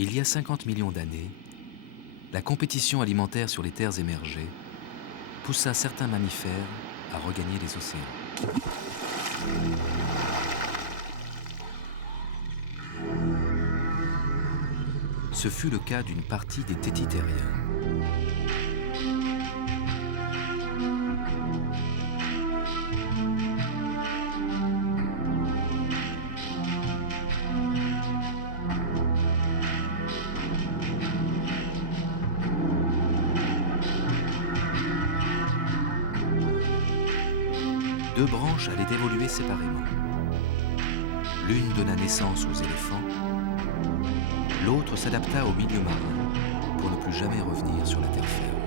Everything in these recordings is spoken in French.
Il y a 50 millions d'années, la compétition alimentaire sur les terres émergées poussa certains mammifères à regagner les océans. Ce fut le cas d'une partie des tétithériens. Deux branches allaient évoluer séparément. L'une donna naissance aux éléphants, l'autre s'adapta au milieu marin pour ne plus jamais revenir sur la terre ferme.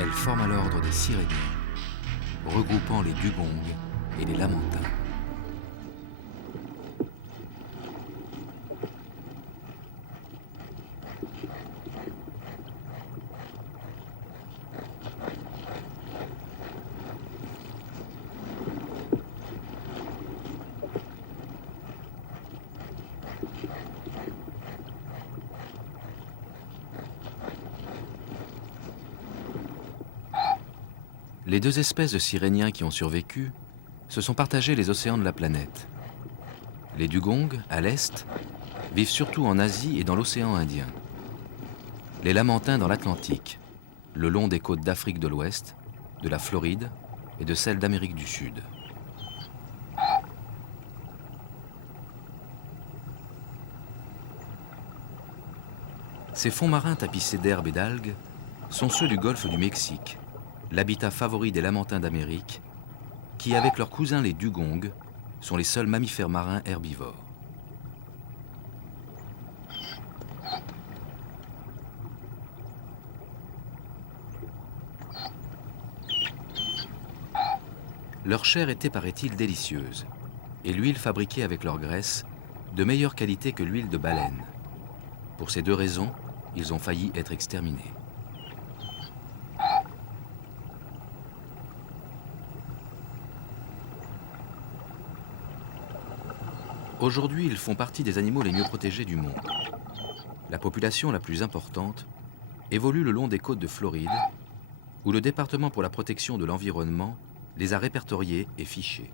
Elle forma l'ordre des Siréniens, regroupant les dugongs et les lamantins. Les deux espèces de siréniens qui ont survécu se sont partagés les océans de la planète. Les dugongs, à l'est, vivent surtout en Asie et dans l'océan Indien. Les lamantins dans l'Atlantique, le long des côtes d'Afrique de l'Ouest, de la Floride et de celles d'Amérique du Sud. Ces fonds marins tapissés d'herbes et d'algues sont ceux du golfe du Mexique, l'habitat favori des lamantins d'Amérique, qui, avec leurs cousins les dugongs, sont les seuls mammifères marins herbivores. Leur chair était, paraît-il, délicieuse, et l'huile fabriquée avec leur graisse de meilleure qualité que l'huile de baleine. Pour ces deux raisons, ils ont failli être exterminés. Aujourd'hui, ils font partie des animaux les mieux protégés du monde. La population la plus importante évolue le long des côtes de Floride, où le département pour la protection de l'environnement les a répertoriés et fichés.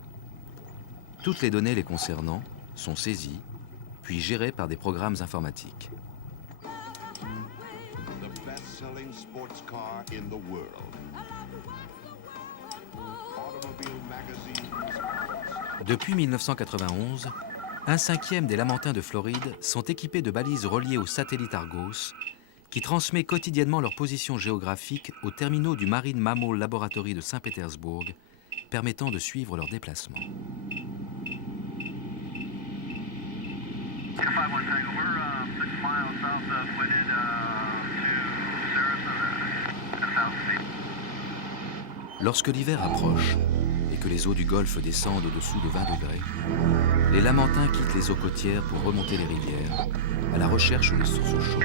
Toutes les données les concernant sont saisies, puis gérées par des programmes informatiques. The best-selling sports car in the world. Automobile magazines. Depuis 1991, 1/5 des lamantins de Floride sont équipés de balises reliées au satellite Argos, qui transmet quotidiennement leur position géographique aux terminaux du Marine Mammal Laboratory de Saint-Pétersbourg, permettant de suivre leurs déplacements. Lorsque l'hiver approche et que les eaux du golfe descendent au-dessous de 20 degrés, les lamantins quittent les eaux côtières pour remonter les rivières à la recherche de sources chaudes.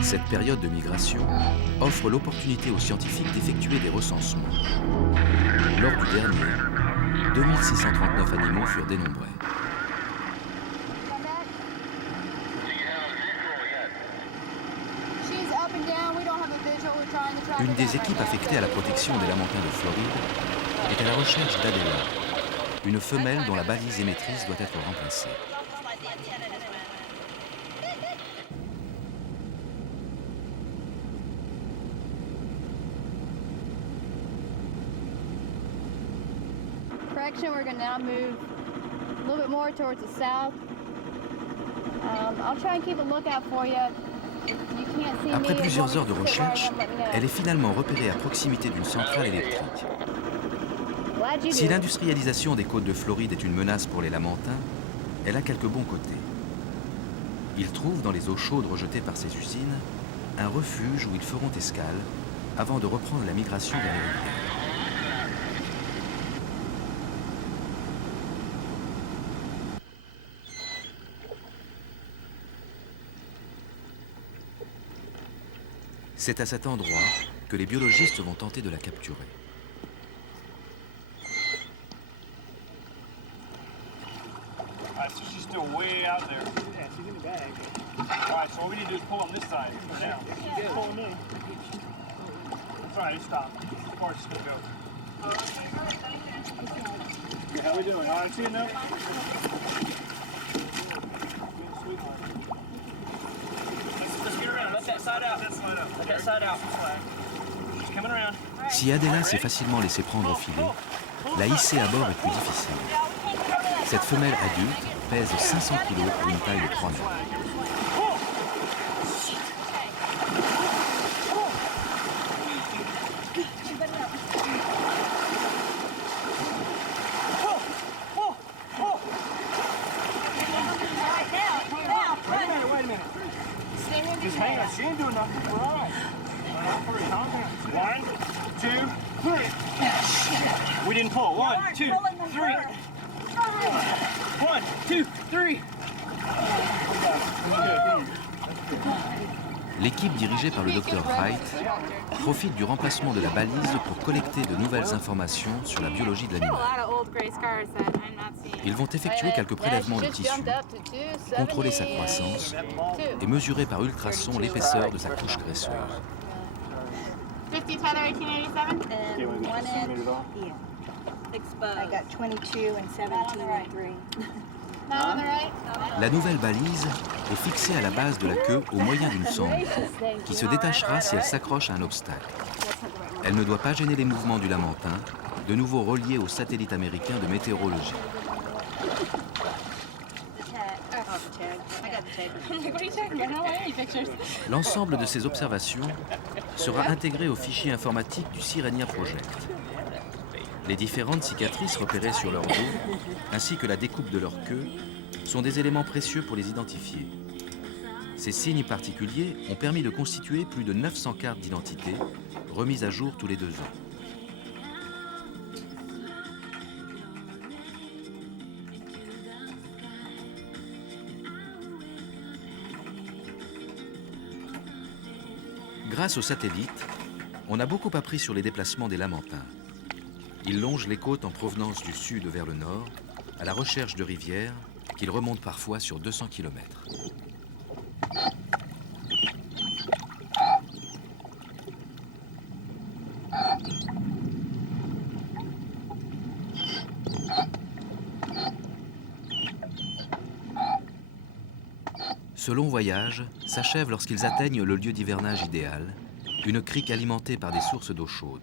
Cette période de migration offre l'opportunité aux scientifiques d'effectuer des recensements. Lors du dernier, 2639 animaux furent dénombrés. Une des équipes affectées à la protection des lamantins de Floride est à la recherche d'Adela, une femelle dont la balise émettrice doit être remplacée. We're going to now move a little bit more towards the south. I'll try and keep a lookout for you. Après plusieurs heures de recherche, elle est finalement repérée à proximité d'une centrale électrique. Si l'industrialisation des côtes de Floride est une menace pour les lamantins, elle a quelques bons côtés. Ils trouvent dans les eaux chaudes rejetées par ces usines un refuge où ils feront escale avant de reprendre la migration vers les rivières. C'est à cet endroit que les biologistes vont tenter de la capturer. Alright, so she's still way out there. Yeah, she's in the bag. Alright, so what we need to do is pull on this side for now. Yeah. Pull them in. That's alright, it's stopped. Of course it's gonna go. Yeah, how we doing? Alright, see it now? Let's get around. Let that side out. Let that side out. She's coming around. Si Adela s'est facilement laissé prendre au filet, la hisser à bord est plus difficile. Cette femelle adulte pèse 500 kg pour une taille de 3 mètres. Just hang on. She ain't doing nothing. We're all right. One, two, three. We didn't pull. One, two, three. One, two, three. L'équipe dirigée par le docteur Wright profite du remplacement de la balise pour collecter de nouvelles informations sur la biologie de l'animal. Ils vont effectuer quelques prélèvements de tissu, contrôler sa croissance et mesurer par ultrasons l'épaisseur de sa couche graisseuse. 50 tether 1887? Yeah, when we get One the inch. centimeters off. I got 22 and 17 and 3. Not on the right? La nouvelle balise est fixée à la base de la queue au moyen d'une sangle qui se détachera si elle s'accroche à un obstacle. Elle ne doit pas gêner les mouvements du lamentin, de nouveau relié au satellite américain de météorologie. L'ensemble de ces observations sera intégré au fichier informatique du Sirenia Project. Les différentes cicatrices repérées sur leur dos, ainsi que la découpe de leur queue, sont des éléments précieux pour les identifier. Ces signes particuliers ont permis de constituer plus de 900 cartes d'identité, remises à jour tous les 2 ans. Grâce aux satellites, on a beaucoup appris sur les déplacements des lamantins. Ils longent les côtes en provenance du sud vers le nord, à la recherche de rivières qu'ils remontent parfois sur 200 km. Ce long voyage s'achève lorsqu'ils atteignent le lieu d'hivernage idéal, une crique alimentée par des sources d'eau chaude.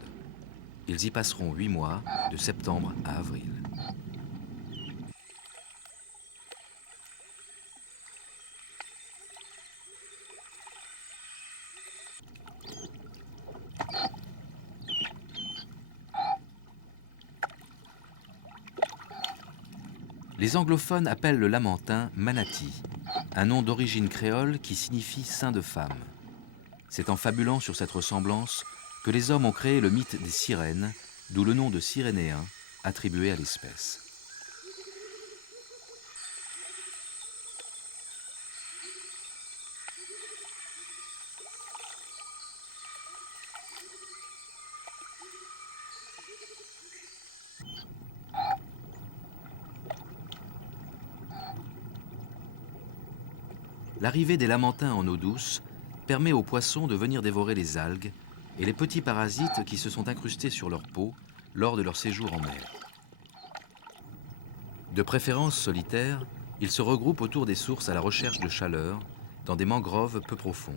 Ils y passeront 8 mois, de septembre à avril. Les anglophones appellent le lamantin manatee, un nom d'origine créole qui signifie sein de femme. C'est en fabulant sur cette ressemblance que les hommes ont créé le mythe des sirènes, d'où le nom de Sirénéen attribué à l'espèce. L'arrivée des lamantins en eau douce permet aux poissons de venir dévorer les algues et les petits parasites qui se sont incrustés sur leur peau lors de leur séjour en mer. De préférence solitaires, ils se regroupent autour des sources à la recherche de chaleur dans des mangroves peu profondes.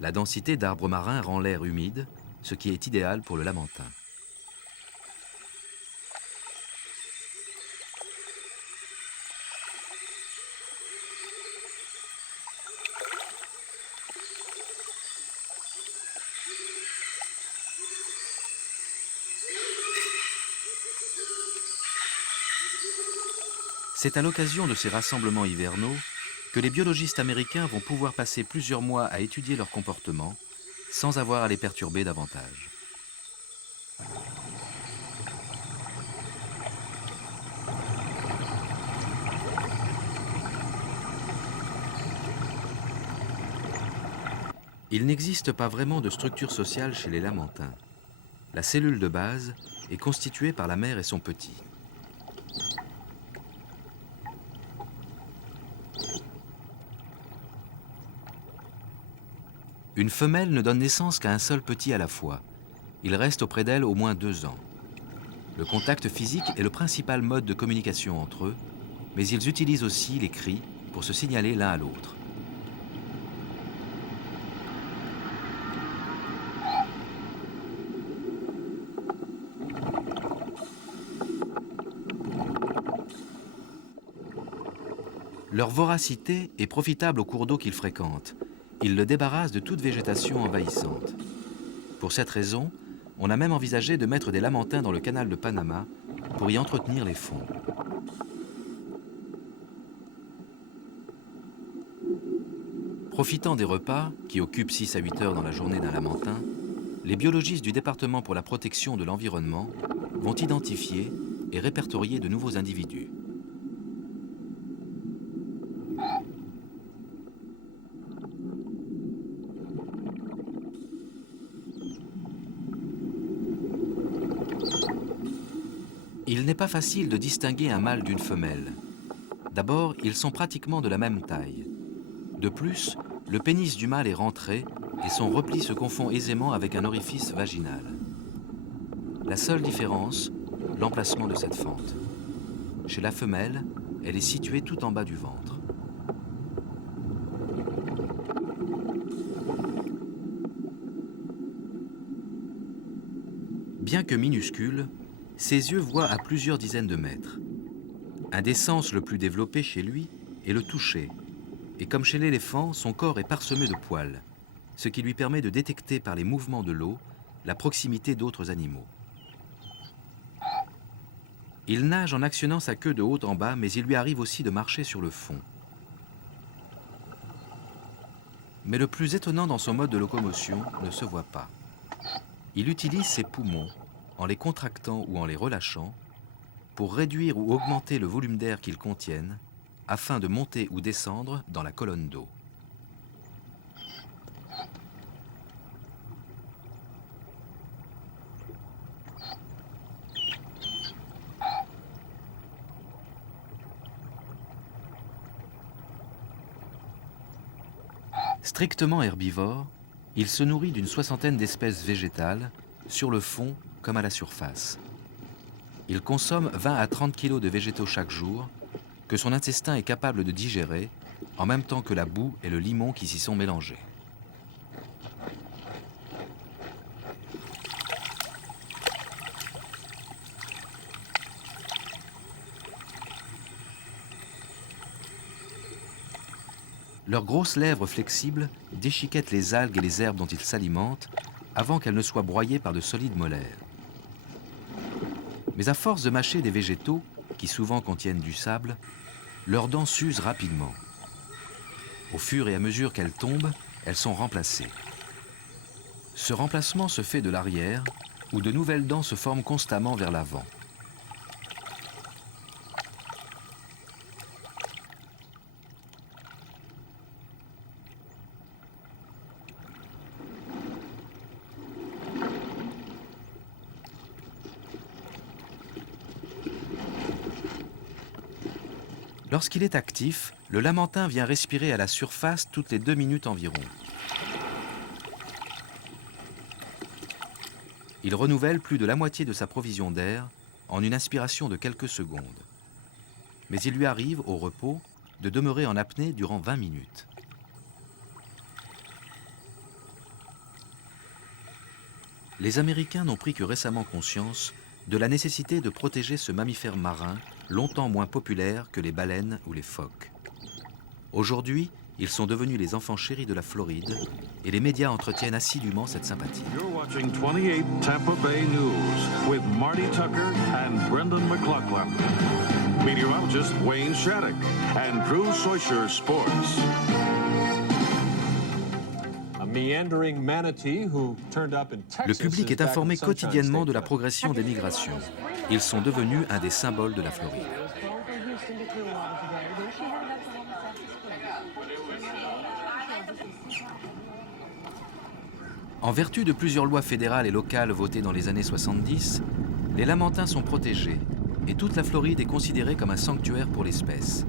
La densité d'arbres marins rend l'air humide, ce qui est idéal pour le lamantin. C'est à l'occasion de ces rassemblements hivernaux que les biologistes américains vont pouvoir passer plusieurs mois à étudier leur comportement sans avoir à les perturber davantage. Il n'existe pas vraiment de structure sociale chez les lamantins. La cellule de base est constituée par la mère et son petit. Une femelle ne donne naissance qu'à un seul petit à la fois. Il reste auprès d'elle au moins 2 ans. Le contact physique est le principal mode de communication entre eux, mais ils utilisent aussi les cris pour se signaler l'un à l'autre. Leur voracité est profitable au cours d'eau qu'ils fréquentent. Ils le débarrassent de toute végétation envahissante. Pour cette raison, on a même envisagé de mettre des lamantins dans le canal de Panama pour y entretenir les fonds. Profitant des repas, qui occupent 6 à 8 heures dans la journée d'un lamantin, les biologistes du département pour la protection de l'environnement vont identifier et répertorier de nouveaux individus. Il n'est pas facile de distinguer un mâle d'une femelle. D'abord, ils sont pratiquement de la même taille. De plus, le pénis du mâle est rentré et son repli se confond aisément avec un orifice vaginal. La seule différence, l'emplacement de cette fente. Chez la femelle, elle est située tout en bas du ventre. Bien que minuscule, ses yeux voient à plusieurs dizaines de mètres. Un des sens le plus développé chez lui est le toucher. Et comme chez l'éléphant, son corps est parsemé de poils, ce qui lui permet de détecter par les mouvements de l'eau la proximité d'autres animaux. Il nage en actionnant sa queue de haut en bas, mais il lui arrive aussi de marcher sur le fond. Mais le plus étonnant dans son mode de locomotion ne se voit pas. Il utilise ses poumons, en les contractant ou en les relâchant, pour réduire ou augmenter le volume d'air qu'ils contiennent, afin de monter ou descendre dans la colonne d'eau. Strictement herbivore, il se nourrit d'une 60aine d'espèces végétales, sur le fond comme à la surface. Il consomme 20 à 30 kg de végétaux chaque jour, que son intestin est capable de digérer, en même temps que la boue et le limon qui s'y sont mélangés. Leurs grosses lèvres flexibles déchiquettent les algues et les herbes dont ils s'alimentent avant qu'elles ne soient broyées par de solides molaires. Mais à force de mâcher des végétaux, qui souvent contiennent du sable, leurs dents s'usent rapidement. Au fur et à mesure qu'elles tombent, elles sont remplacées. Ce remplacement se fait de l'arrière, où de nouvelles dents se forment constamment vers l'avant. Lorsqu'il est actif, le lamantin vient respirer à la surface toutes les 2 minutes environ. Il renouvelle plus de la moitié de sa provision d'air en une inspiration de quelques secondes. Mais il lui arrive, au repos, de demeurer en apnée durant 20 minutes. Les Américains n'ont pris que récemment conscience de la nécessité de protéger ce mammifère marin longtemps moins populaire que les baleines ou les phoques. Aujourd'hui, ils sont devenus les enfants chéris de la Floride et les médias entretiennent assidûment cette sympathie. You're watching 28 Tampa Bay News with Marty Tucker and Brendan McLaughlin. Meteorologist Wayne Shattuck and Drew Soicher Sports. Le public est informé quotidiennement de la progression des migrations. Ils sont devenus un des symboles de la Floride. En vertu de plusieurs lois fédérales et locales votées dans les années 70, les lamantins sont protégés et toute la Floride est considérée comme un sanctuaire pour l'espèce.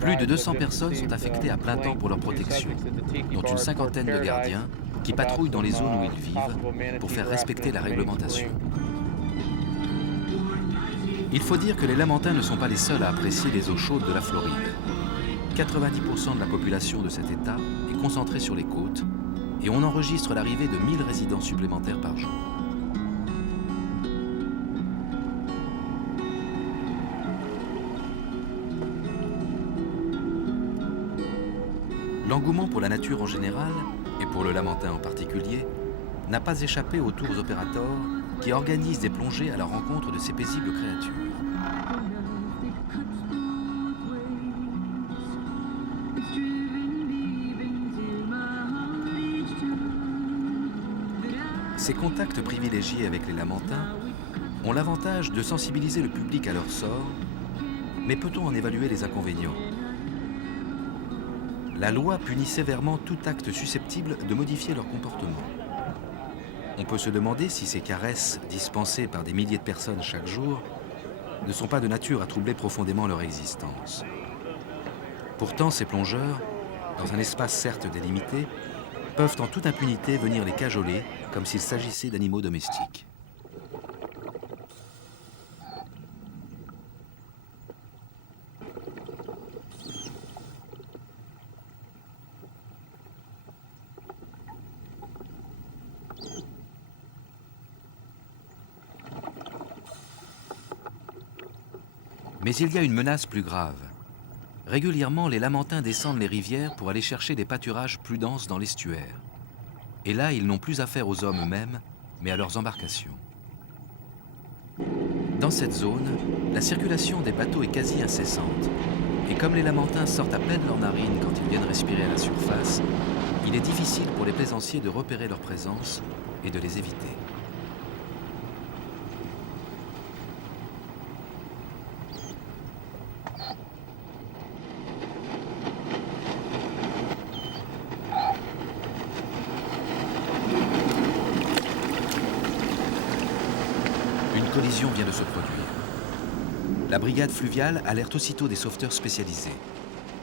Plus de 200 personnes sont affectées à plein temps pour leur protection, dont une cinquantaine de gardiens qui patrouillent dans les zones où ils vivent pour faire respecter la réglementation. Il faut dire que les lamantins ne sont pas les seuls à apprécier les eaux chaudes de la Floride. 90% de la population de cet État est concentrée sur les côtes et on enregistre l'arrivée de 1000 résidents supplémentaires par jour. L'engouement pour la nature en général, et pour le lamantin en particulier, n'a pas échappé aux tours opérateurs qui organisent des plongées à la rencontre de ces paisibles créatures. Ces contacts privilégiés avec les lamantins ont l'avantage de sensibiliser le public à leur sort, mais peut-on en évaluer les inconvénients ? La loi punit sévèrement tout acte susceptible de modifier leur comportement. On peut se demander si ces caresses, dispensées par des milliers de personnes chaque jour, ne sont pas de nature à troubler profondément leur existence. Pourtant, ces plongeurs, dans un espace certes délimité, peuvent en toute impunité venir les cajoler comme s'il s'agissait d'animaux domestiques. Mais il y a une menace plus grave. Régulièrement, les lamantins descendent les rivières pour aller chercher des pâturages plus denses dans l'estuaire. Et là, ils n'ont plus affaire aux hommes eux-mêmes, mais à leurs embarcations. Dans cette zone, la circulation des bateaux est quasi incessante. Et comme les lamantins sortent à peine leurs narines quand ils viennent respirer à la surface, il est difficile pour les plaisanciers de repérer leur présence et de les éviter. Une collision vient de se produire. La brigade fluviale alerte aussitôt des sauveteurs spécialisés,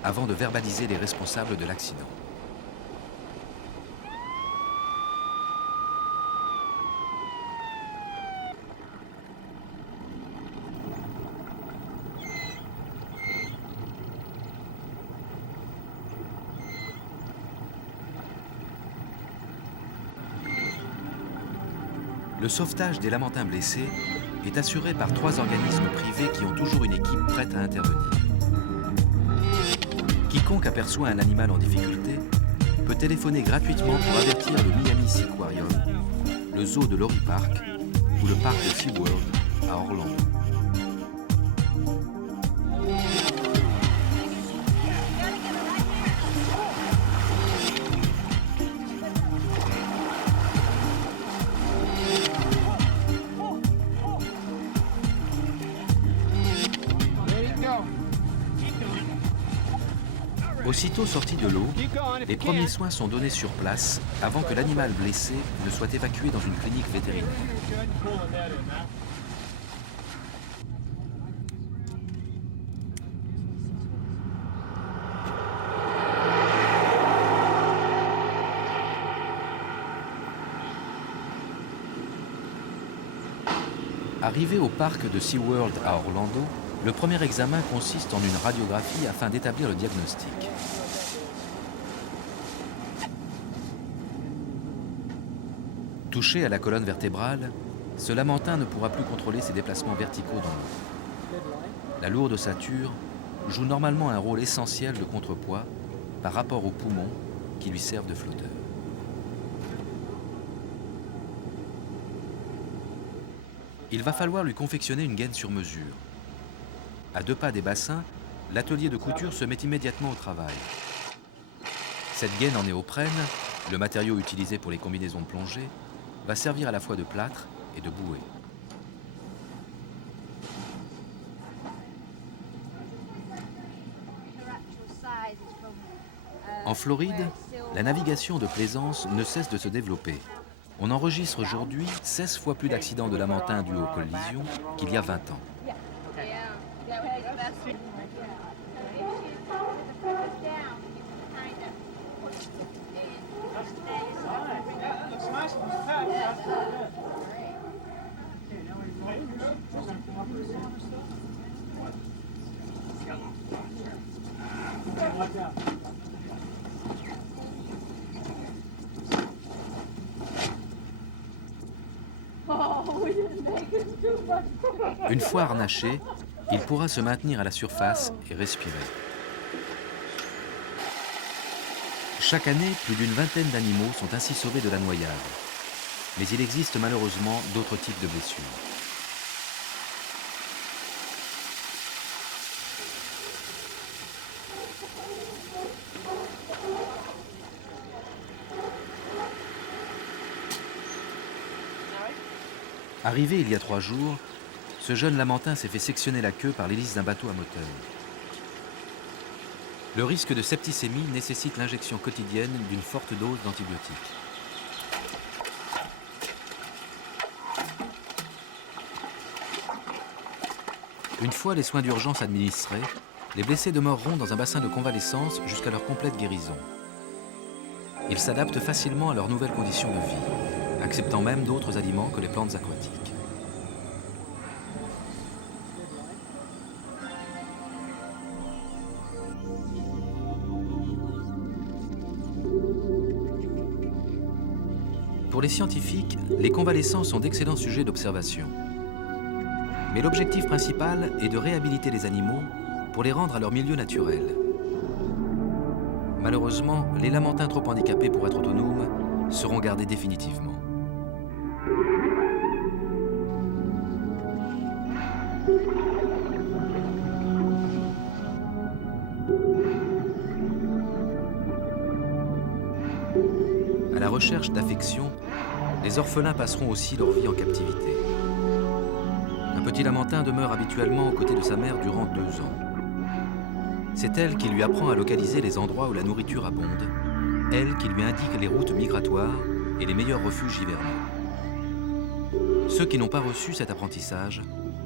avant de verbaliser les responsables de l'accident. Le sauvetage des lamantins blessés est assuré par 3 organismes privés qui ont toujours une équipe prête à intervenir. Quiconque aperçoit un animal en difficulté peut téléphoner gratuitement pour avertir le Miami Seaquarium, le zoo de Lowry Park ou le parc de SeaWorld à Orlando. Aussitôt sorti de l'eau, les premiers soins sont donnés sur place avant que l'animal blessé ne soit évacué dans une clinique vétérinaire. Arrivé au parc de SeaWorld à Orlando, le premier examen consiste en une radiographie afin d'établir le diagnostic. Touché à la colonne vertébrale, ce lamantin ne pourra plus contrôler ses déplacements verticaux dans l'eau. La lourde ossature joue normalement un rôle essentiel de contrepoids par rapport aux poumons qui lui servent de flotteur. Il va falloir lui confectionner une gaine sur mesure. À 2 pas des bassins, l'atelier de couture se met immédiatement au travail. Cette gaine en néoprène, le matériau utilisé pour les combinaisons de plongée, va servir à la fois de plâtre et de bouée. En Floride, la navigation de plaisance ne cesse de se développer. On enregistre aujourd'hui 16 fois plus d'accidents de lamentins dus aux collisions qu'il y a 20 ans. Une fois harnaché, il pourra se maintenir à la surface et respirer. Chaque année, plus d'une vingtaine d'animaux sont ainsi sauvés de la noyade. Mais il existe malheureusement d'autres types de blessures. Arrivé il y a 3 jours, ce jeune lamentin s'est fait sectionner la queue par l'hélice d'un bateau à moteur. Le risque de septicémie nécessite l'injection quotidienne d'une forte dose d'antibiotiques. Une fois les soins d'urgence administrés, les blessés demeureront dans un bassin de convalescence jusqu'à leur complète guérison. Ils s'adaptent facilement à leurs nouvelles conditions de vie, acceptant même d'autres aliments que les plantes aquatiques. Pour les scientifiques, les convalescents sont d'excellents sujets d'observation. Mais l'objectif principal est de réhabiliter les animaux pour les rendre à leur milieu naturel. Malheureusement, les lamentins trop handicapés pour être autonomes seront gardés définitivement. À la recherche d'affection, les orphelins passeront aussi leur vie en captivité. Un petit lamentin demeure habituellement aux côtés de sa mère durant 2 ans. C'est elle qui lui apprend à localiser les endroits où la nourriture abonde, elle qui lui indique les routes migratoires et les meilleurs refuges hivernaux. Ceux qui n'ont pas reçu cet apprentissage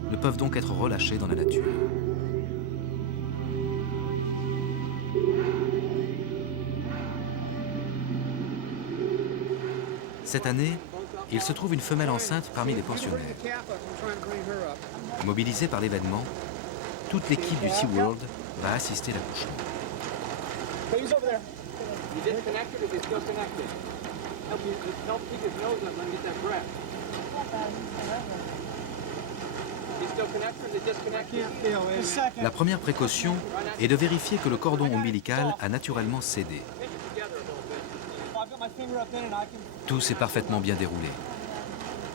ne peuvent donc être relâchés dans la nature. Cette année, il se trouve une femelle enceinte parmi les pensionnaires. Mobilisée par l'événement, toute l'équipe du SeaWorld va assister à l'accouchement. La première précaution est de vérifier que le cordon ombilical a naturellement cédé. Tout s'est parfaitement bien déroulé.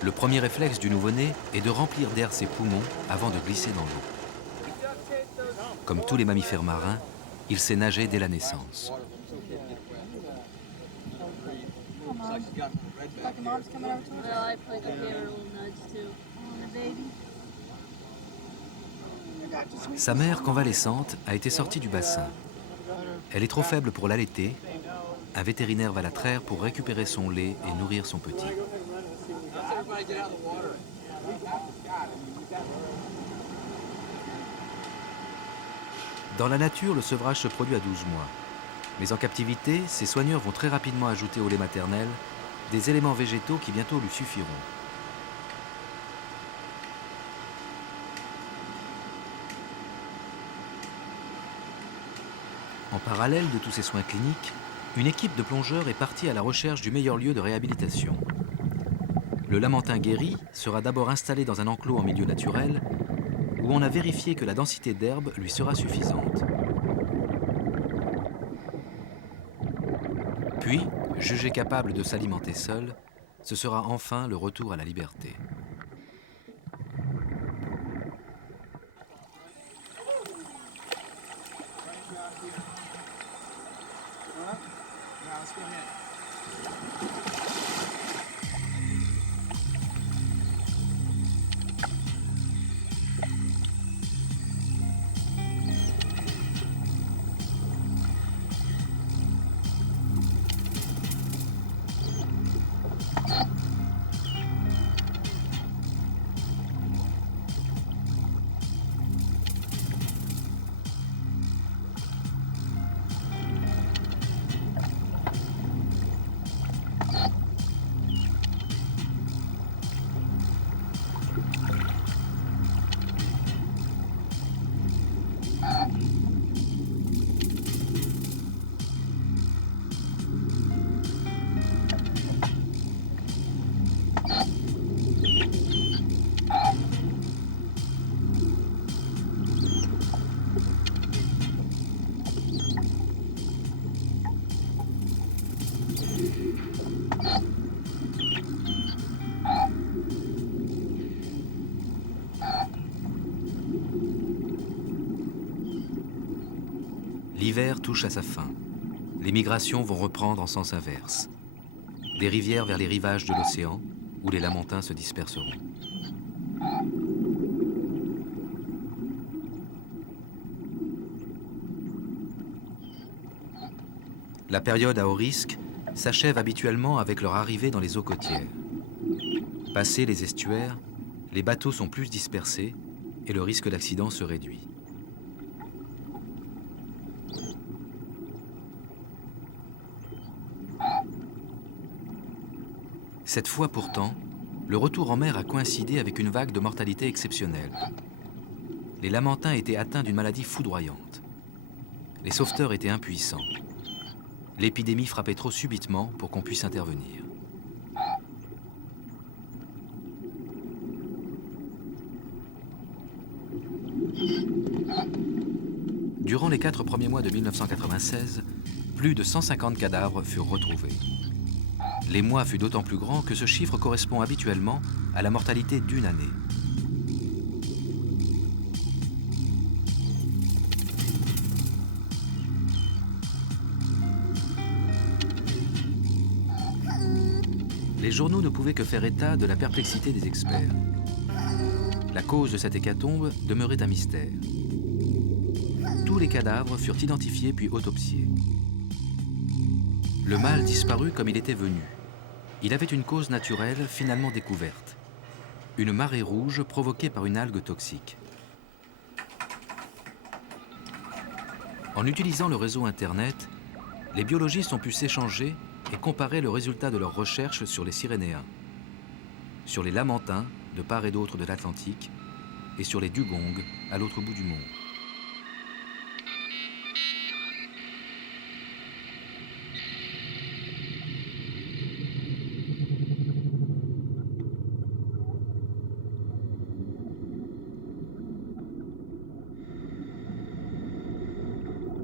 Le premier réflexe du nouveau-né est de remplir d'air ses poumons avant de glisser dans l'eau. Comme tous les mammifères marins, il sait nager dès la naissance. Sa mère convalescente a été sortie du bassin. Elle est trop faible pour l'allaiter. Un vétérinaire va la traire pour récupérer son lait et nourrir son petit. Dans la nature, le sevrage se produit à 12 mois. Mais en captivité, ses soigneurs vont très rapidement ajouter au lait maternel des éléments végétaux qui bientôt lui suffiront. En parallèle de tous ces soins cliniques, une équipe de plongeurs est partie à la recherche du meilleur lieu de réhabilitation. Le lamentin guéri sera d'abord installé dans un enclos en milieu naturel où on a vérifié que la densité d'herbe lui sera suffisante. Puis, jugé capable de s'alimenter seul, ce sera enfin le retour à la liberté. L'hiver touche à sa fin. Les migrations vont reprendre en sens inverse. Des rivières vers les rivages de l'océan, où les lamantins se disperseront. La période à haut risque s'achève habituellement avec leur arrivée dans les eaux côtières. Passés les estuaires, les bateaux sont plus dispersés et le risque d'accident se réduit. Cette fois pourtant, le retour en mer a coïncidé avec une vague de mortalité exceptionnelle. Les lamantins étaient atteints d'une maladie foudroyante. Les sauveteurs étaient impuissants. L'épidémie frappait trop subitement pour qu'on puisse intervenir. Durant les 4 premiers mois de 1996, plus de 150 cadavres furent retrouvés. L'émoi fut d'autant plus grand que ce chiffre correspond habituellement à la mortalité d'une année. Les journaux ne pouvaient que faire état de la perplexité des experts. La cause de cette hécatombe demeurait un mystère. Tous les cadavres furent identifiés puis autopsiés. Le mâle disparut comme il était venu. Il avait une cause naturelle finalement découverte. Une marée rouge provoquée par une algue toxique. En utilisant le réseau Internet, les biologistes ont pu s'échanger et comparer le résultat de leurs recherches sur les Sirénéens, sur les lamantins de part et d'autre de l'Atlantique et sur les dugongs à l'autre bout du monde.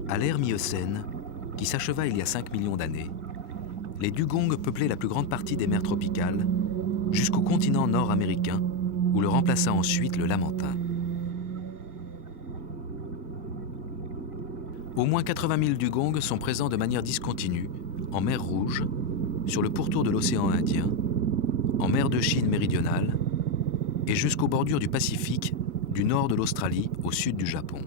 À l'ère Miocène, qui s'acheva il y a 5 millions d'années, les dugongs peuplaient la plus grande partie des mers tropicales, jusqu'au continent nord-américain, où le remplaça ensuite le lamantin. Au moins 80 000 dugongs sont présents de manière discontinue en mer Rouge, sur le pourtour de l'océan Indien, en mer de Chine méridionale et jusqu'aux bordures du Pacifique, du nord de l'Australie au sud du Japon.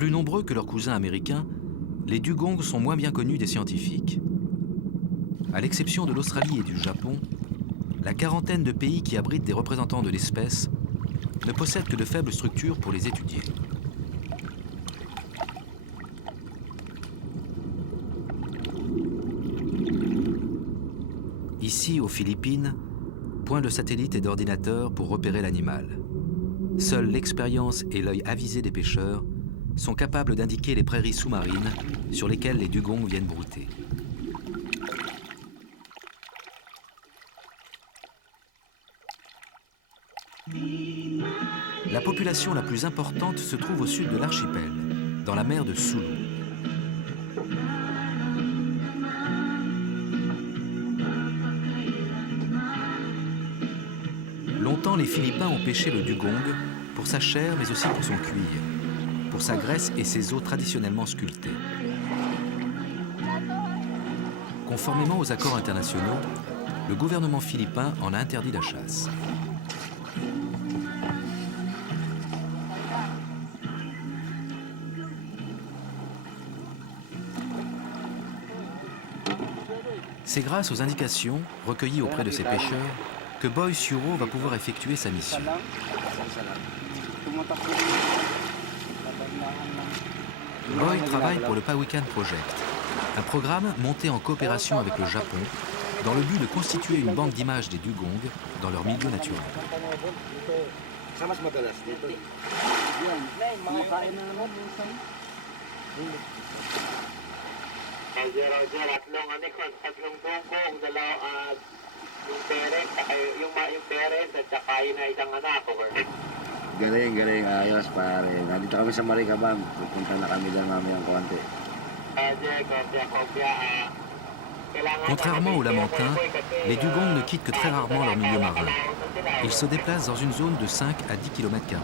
Plus nombreux que leurs cousins américains, les dugongs sont moins bien connus des scientifiques. À l'exception de l'Australie et du Japon, la quarantaine de pays qui abritent des représentants de l'espèce ne possèdent que de faibles structures pour les étudier. Ici, aux Philippines, point de satellite et d'ordinateur pour repérer l'animal. Seule l'expérience et l'œil avisé des pêcheurs sont capables d'indiquer les prairies sous-marines sur lesquelles les dugongs viennent brouter. La population la plus importante se trouve au sud de l'archipel, dans la mer de Sulu. Longtemps, les Philippins ont pêché le dugong pour sa chair, mais aussi pour son cuir, pour sa graisse et ses os traditionnellement sculptés. Conformément aux accords internationaux, le gouvernement philippin en a interdit la chasse. C'est grâce aux indications recueillies auprès de ces pêcheurs que Boy Suro va pouvoir effectuer sa mission. Boy travaille pour le Pawikan Project, un programme monté en coopération avec le Japon dans le but de constituer une banque d'images des dugongs dans leur milieu naturel. Galing, ayos pare. Nandito kami sa Marikabang. Pupunta na kami doon mamayang konti. Contrairement aux Lamentins, les dugongs ne quittent que très rarement leur milieu marin. Ils se déplacent dans une zone de 5 à 10 km².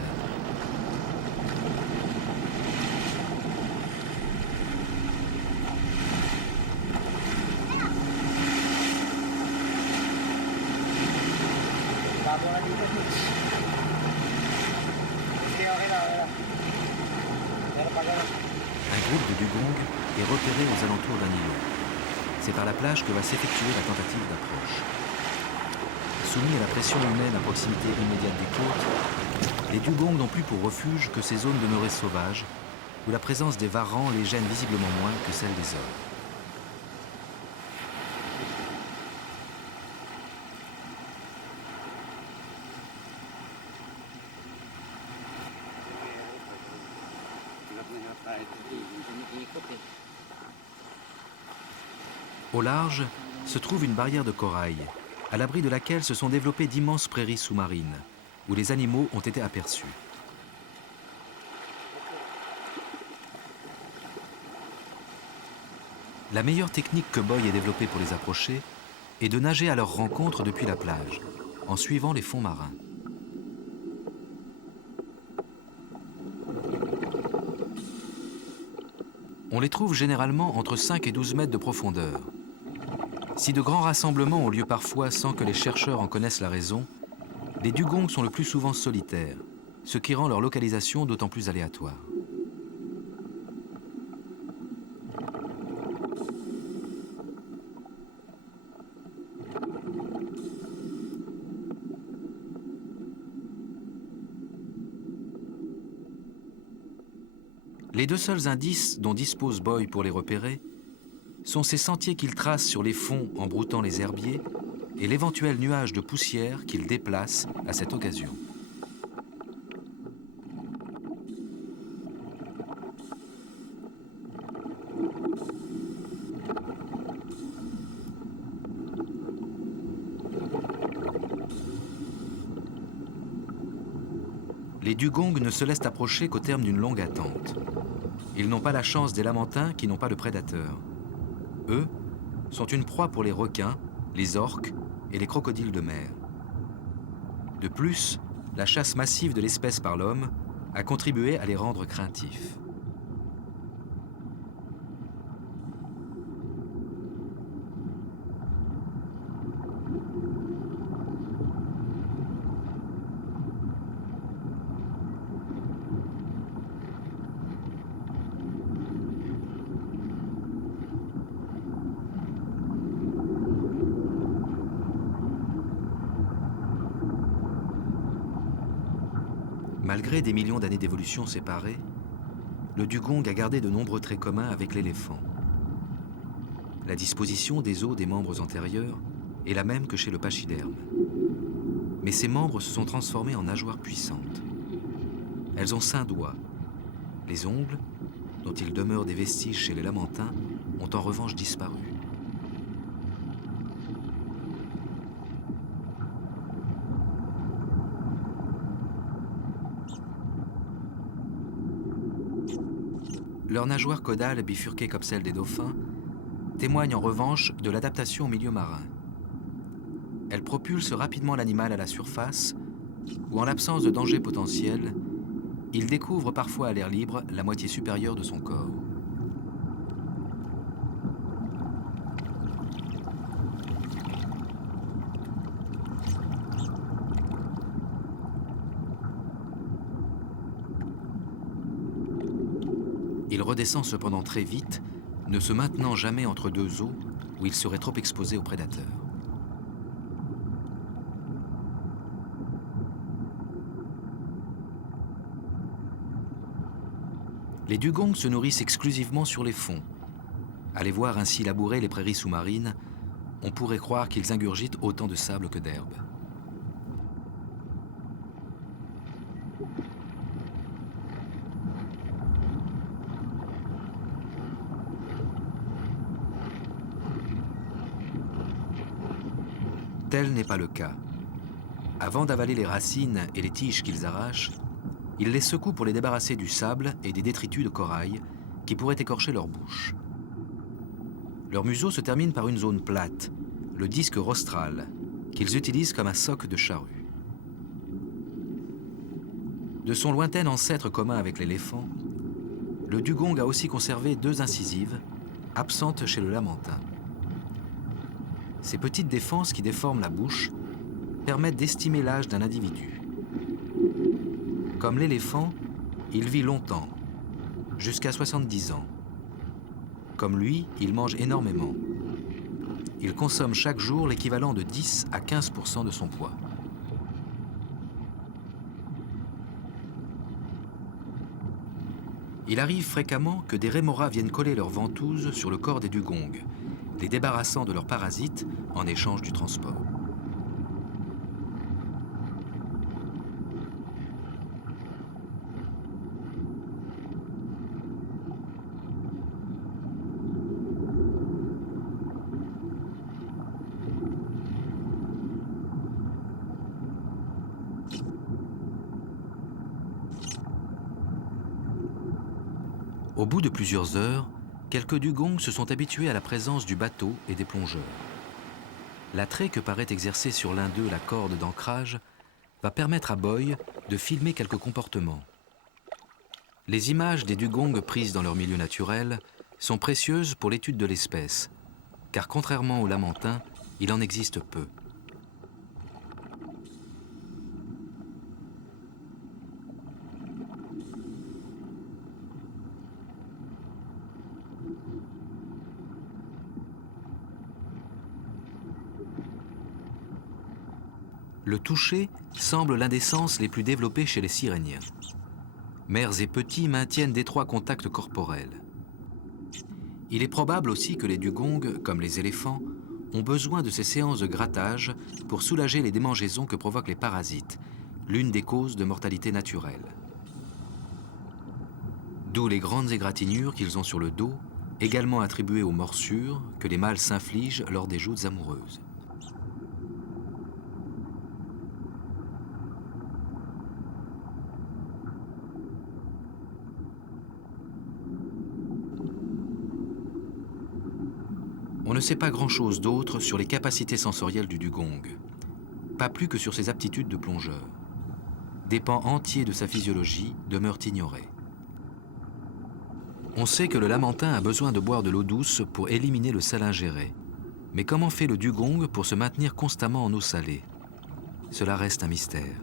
Un groupe de dugongs est repéré aux alentours d'un îlot. C'est par la plage que va s'effectuer la tentative d'approche. Soumis à la pression humaine à proximité immédiate des côtes, les dugongs n'ont plus pour refuge que ces zones demeurées sauvages, où la présence des varans les gêne visiblement moins que celle des hommes. Au large se trouve une barrière de corail, à l'abri de laquelle se sont développées d'immenses prairies sous-marines, où les animaux ont été aperçus. La meilleure technique que Boy ait développée pour les approcher est de nager à leur rencontre depuis la plage, en suivant les fonds marins. On les trouve généralement entre 5 et 12 mètres de profondeur. Si de grands rassemblements ont lieu parfois sans que les chercheurs en connaissent la raison, les dugongs sont le plus souvent solitaires, ce qui rend leur localisation d'autant plus aléatoire. Les deux seuls indices dont dispose Boy pour les repérer sont ces sentiers qu'il trace sur les fonds en broutant les herbiers et l'éventuel nuage de poussière qu'il déplace à cette occasion. Les dugongs ne se laissent approcher qu'au terme d'une longue attente. Ils n'ont pas la chance des Lamentins qui n'ont pas de prédateurs. Eux sont une proie pour les requins, les orques et les crocodiles de mer. De plus, la chasse massive de l'espèce par l'homme a contribué à les rendre craintifs. Malgré des millions d'années d'évolution séparées, le dugong a gardé de nombreux traits communs avec l'éléphant. La disposition des os des membres antérieurs est la même que chez le pachyderme. Mais ces membres se sont transformés en nageoires puissantes. Elles ont 5 doigts. Les ongles, dont il demeure des vestiges chez les Lamentins, ont en revanche disparu. Leurs nageoires caudales bifurquées comme celles des dauphins témoignent en revanche de l'adaptation au milieu marin. Elles propulsent rapidement l'animal à la surface où, en l'absence de danger potentiel, il découvre parfois à l'air libre la moitié supérieure de son corps. Il redescend cependant très vite, ne se maintenant jamais entre deux eaux où il serait trop exposé aux prédateurs. Les dugongs se nourrissent exclusivement sur les fonds. À les voir ainsi labourer les prairies sous-marines, on pourrait croire qu'ils ingurgitent autant de sable que d'herbe. Tel n'est pas le cas. Avant d'avaler les racines et les tiges qu'ils arrachent, Ils les secouent pour les débarrasser du sable et des détritus de corail qui pourraient écorcher leur bouche. Leur museau se termine par une zone plate, le disque rostral, qu'ils utilisent comme un soc de charrue. De son lointain ancêtre commun avec l'éléphant, le dugong a aussi conservé 2 incisives, absentes chez le lamantin. Ces petites défenses qui déforment la bouche permettent d'estimer l'âge d'un individu. Comme l'éléphant, il vit longtemps, jusqu'à 70 ans. Comme lui, il mange énormément. Il consomme chaque jour l'équivalent de 10 à 15% de son poids. Il arrive fréquemment que des rémoras viennent coller leurs ventouses sur le corps des dugongs, les débarrassant de leurs parasites en échange du transport. Au bout de plusieurs heures, quelques dugongs se sont habitués à la présence du bateau et des plongeurs. L'attrait que paraît exercer sur l'un d'eux la corde d'ancrage va permettre à Boy de filmer quelques comportements. Les images des dugongs prises dans leur milieu naturel sont précieuses pour l'étude de l'espèce, car contrairement au lamantin, il en existe peu. Le toucher semble l'un des sens les plus développés chez les siréniens. Mères et petits maintiennent d'étroits contacts corporels. Il est probable aussi que les dugongs, comme les éléphants, ont besoin de ces séances de grattage pour soulager les démangeaisons que provoquent les parasites, l'une des causes de mortalité naturelle. D'où les grandes égratignures qu'ils ont sur le dos, également attribuées aux morsures que les mâles s'infligent lors des joutes amoureuses. On ne sait pas grand-chose d'autre sur les capacités sensorielles du dugong, pas plus que sur ses aptitudes de plongeur. Des pans entiers de sa physiologie demeurent ignorés. On sait que le lamantin a besoin de boire de l'eau douce pour éliminer le sel ingéré. Mais comment fait le dugong pour se maintenir constamment en eau salée? Cela reste un mystère.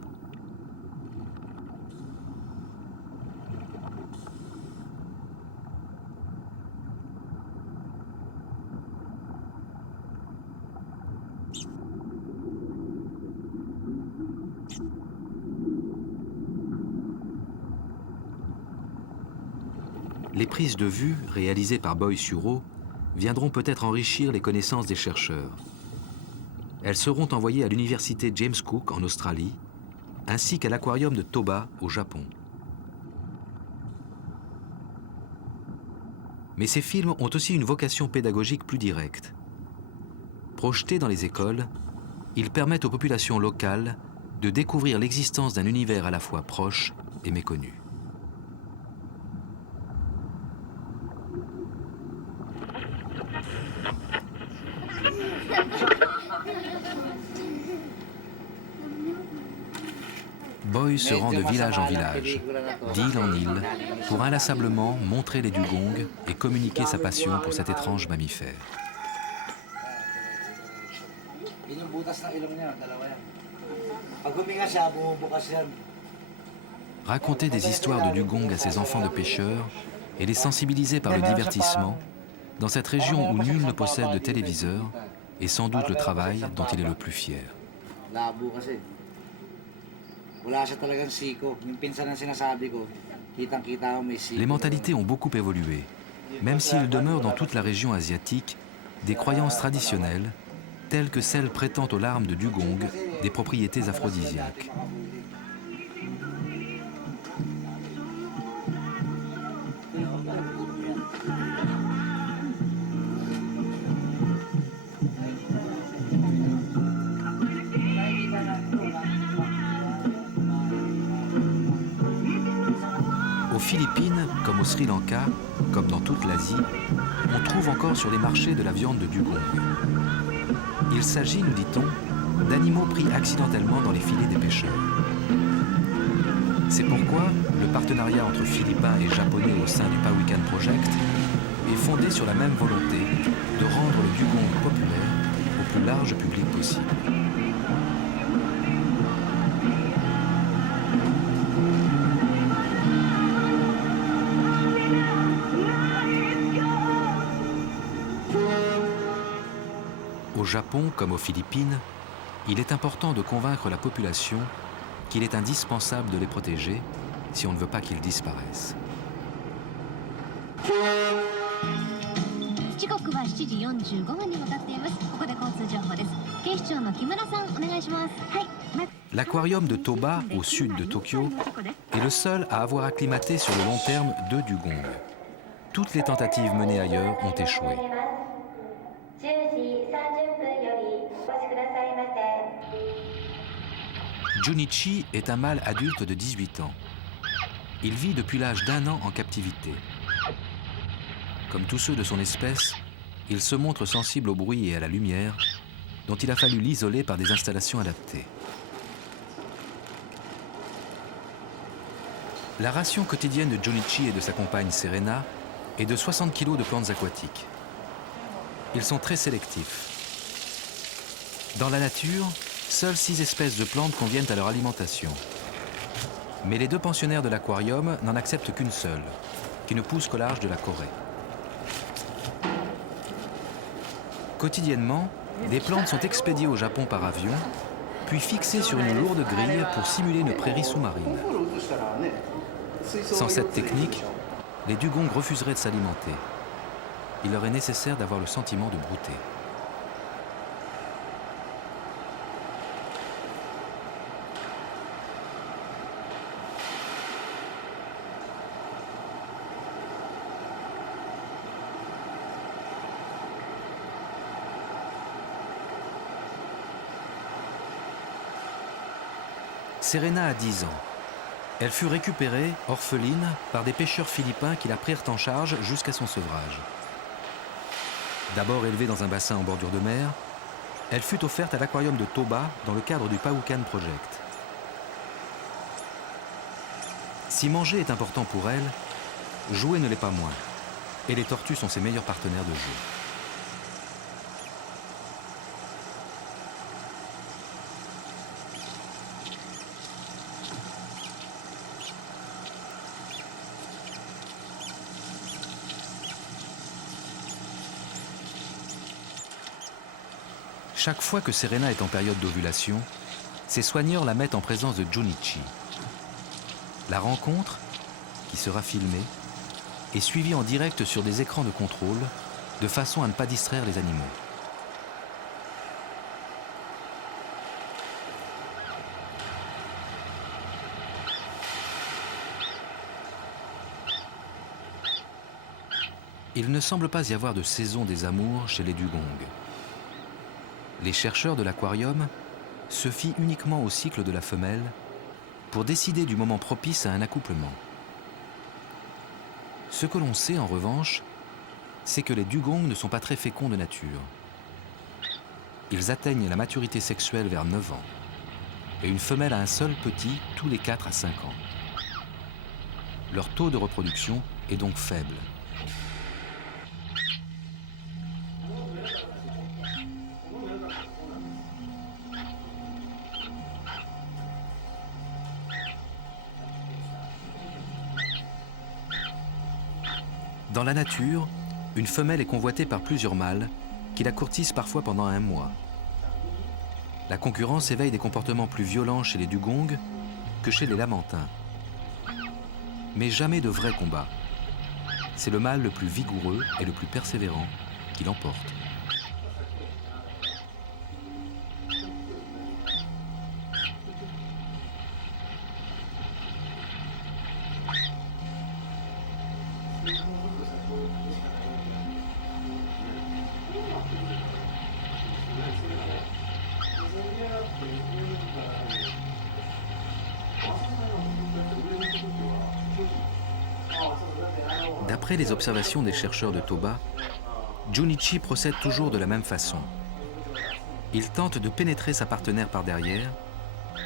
Les prises de vue réalisées par Boy sur eau viendront peut-être enrichir les connaissances des chercheurs. Elles seront envoyées à l'université James Cook en Australie, ainsi qu'à l'aquarium de Toba au Japon. Mais ces films ont aussi une vocation pédagogique plus directe. Projetés dans les écoles, ils permettent aux populations locales de découvrir l'existence d'un univers à la fois proche et méconnu. Boy se rend de village en village, d'île en île, pour inlassablement montrer les dugongs et communiquer sa passion pour cet étrange mammifère. Raconter des histoires de dugongs à ses enfants de pêcheurs et les sensibiliser par le divertissement, dans cette région où nul ne possède de téléviseur, est sans doute le travail dont il est le plus fier. Les mentalités ont beaucoup évolué, même s'il demeure dans toute la région asiatique des croyances traditionnelles, telles que celles prêtant aux larmes de dugong des propriétés aphrodisiaques. Philippines, comme au Sri Lanka, comme dans toute l'Asie, on trouve encore sur les marchés de la viande de dugong. Il s'agit, nous dit-on, d'animaux pris accidentellement dans les filets des pêcheurs. C'est pourquoi le partenariat entre Philippins et Japonais au sein du Powhatan Project est fondé sur la même volonté de rendre le dugong populaire au plus large public possible. Au Japon comme aux Philippines, il est important de convaincre la population qu'il est indispensable de les protéger si on ne veut pas qu'ils disparaissent. L'aquarium de Toba, au sud de Tokyo, est le seul à avoir acclimaté sur le long terme 2 dugongs. Toutes les tentatives menées ailleurs ont échoué. Junichi est un mâle adulte de 18 ans. Il vit depuis l'âge d'1 an en captivité. Comme tous ceux de son espèce, il se montre sensible au bruit et à la lumière, dont il a fallu l'isoler par des installations adaptées. La ration quotidienne de Junichi et de sa compagne Serena est de 60 kg de plantes aquatiques. Ils sont très sélectifs. Dans la nature, seules 6 espèces de plantes conviennent à leur alimentation. Mais les 2 pensionnaires de l'aquarium n'en acceptent qu'une seule, qui ne pousse qu'au large de la Corée. Quotidiennement, des plantes sont expédiées au Japon par avion, puis fixées sur une lourde grille pour simuler une prairie sous-marine. Sans cette technique, les dugongs refuseraient de s'alimenter. Il leur est nécessaire d'avoir le sentiment de brouter. Serena a 10 ans. Elle fut récupérée, orpheline, par des pêcheurs philippins qui la prirent en charge jusqu'à son sevrage. D'abord élevée dans un bassin en bordure de mer, elle fut offerte à l'aquarium de Toba dans le cadre du Powhatan Project. Si manger est important pour elle, jouer ne l'est pas moins. Et les tortues sont ses meilleurs partenaires de jeu. Chaque fois que Serena est en période d'ovulation, ses soigneurs la mettent en présence de Junichi. La rencontre, qui sera filmée, est suivie en direct sur des écrans de contrôle, de façon à ne pas distraire les animaux. Il ne semble pas y avoir de saison des amours chez les dugongs. Les chercheurs de l'aquarium se fient uniquement au cycle de la femelle pour décider du moment propice à un accouplement. Ce que l'on sait en revanche, c'est que les dugongs ne sont pas très féconds de nature. Ils atteignent la maturité sexuelle vers 9 ans et une femelle a un seul petit tous les 4 à 5 ans. Leur taux de reproduction est donc faible. Dans la nature, une femelle est convoitée par plusieurs mâles qui la courtisent parfois pendant 1 mois. La concurrence éveille des comportements plus violents chez les dugongs que chez les lamantins. Mais jamais de vrai combat. C'est le mâle le plus vigoureux et le plus persévérant qui l'emporte. D'après les observations des chercheurs de Toba, Junichi procède toujours de la même façon. Il tente de pénétrer sa partenaire par derrière,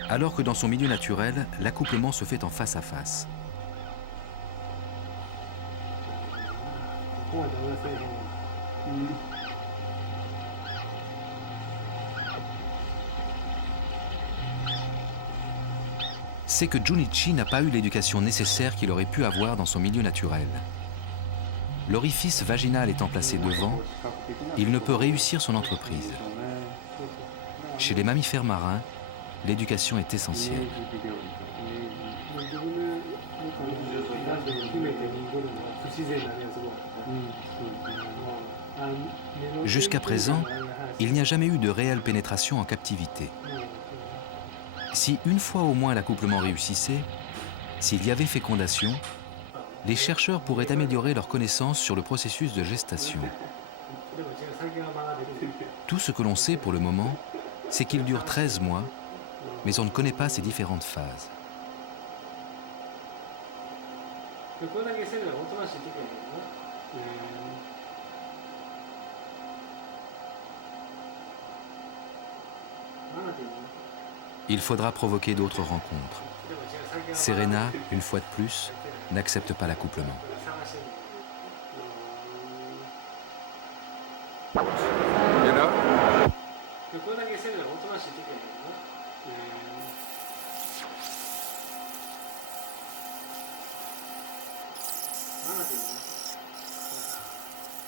alors que dans son milieu naturel, l'accouplement se fait en face à face. C'est que Junichi n'a pas eu l'éducation nécessaire qu'il aurait pu avoir dans son milieu naturel. L'orifice vaginal étant placé devant, il ne peut réussir son entreprise. Chez les mammifères marins, l'éducation est essentielle. Jusqu'à présent, il n'y a jamais eu de réelle pénétration en captivité. Si une fois au moins l'accouplement réussissait, s'il y avait fécondation, les chercheurs pourraient améliorer leurs connaissances sur le processus de gestation. Tout ce que l'on sait pour le moment, c'est qu'il dure 13 mois, mais on ne connaît pas ses différentes phases. Il faudra provoquer d'autres rencontres. Serena, une fois de plus, n'accepte pas l'accouplement.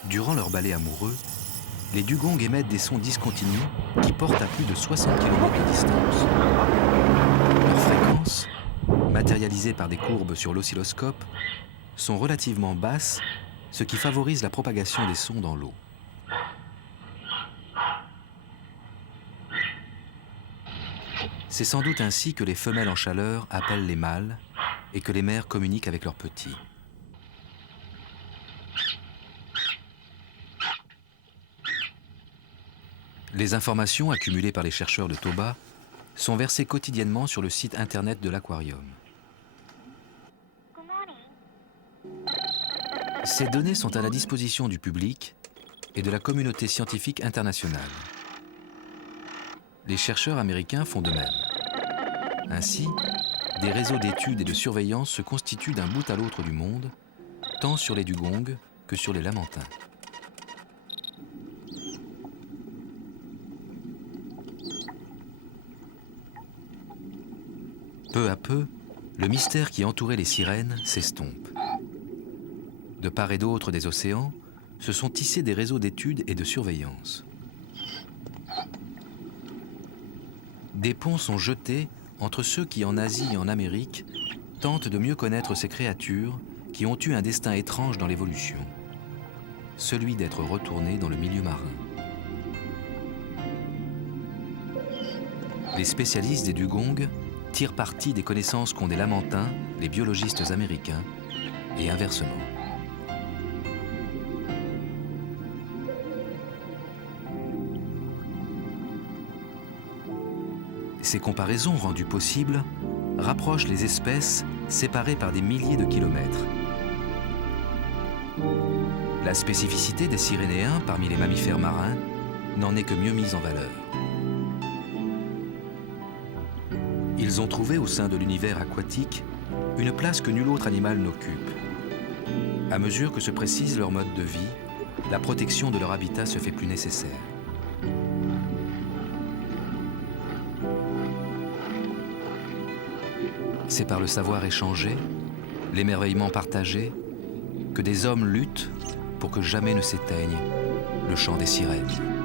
Durant leur balai amoureux, les dugongs émettent des sons discontinus qui portent à plus de 60 km de distance. Leurs fréquences, matérialisées par des courbes sur l'oscilloscope, sont relativement basses, ce qui favorise la propagation des sons dans l'eau. C'est sans doute ainsi que les femelles en chaleur appellent les mâles et que les mères communiquent avec leurs petits. Les informations accumulées par les chercheurs de Toba sont versées quotidiennement sur le site internet de l'aquarium. Ces données sont à la disposition du public et de la communauté scientifique internationale. Les chercheurs américains font de même. Ainsi, des réseaux d'études et de surveillance se constituent d'un bout à l'autre du monde, tant sur les dugongs que sur les lamantins. Peu à peu, le mystère qui entourait les sirènes s'estompe. De part et d'autre des océans, se sont tissés des réseaux d'études et de surveillance. Des ponts sont jetés entre ceux qui, en Asie et en Amérique, tentent de mieux connaître ces créatures qui ont eu un destin étrange dans l'évolution, celui d'être retournés dans le milieu marin. Les spécialistes des dugongs tirent parti des connaissances qu'ont des lamantins, les biologistes américains, et inversement. Ces comparaisons rendues possibles rapprochent les espèces séparées par des milliers de kilomètres. La spécificité des sirénéens parmi les mammifères marins n'en est que mieux mise en valeur. Ils ont trouvé au sein de l'univers aquatique une place que nul autre animal n'occupe. À mesure que se précise leur mode de vie, la protection de leur habitat se fait plus nécessaire. C'est par le savoir échangé, l'émerveillement partagé, que des hommes luttent pour que jamais ne s'éteigne le chant des sirènes.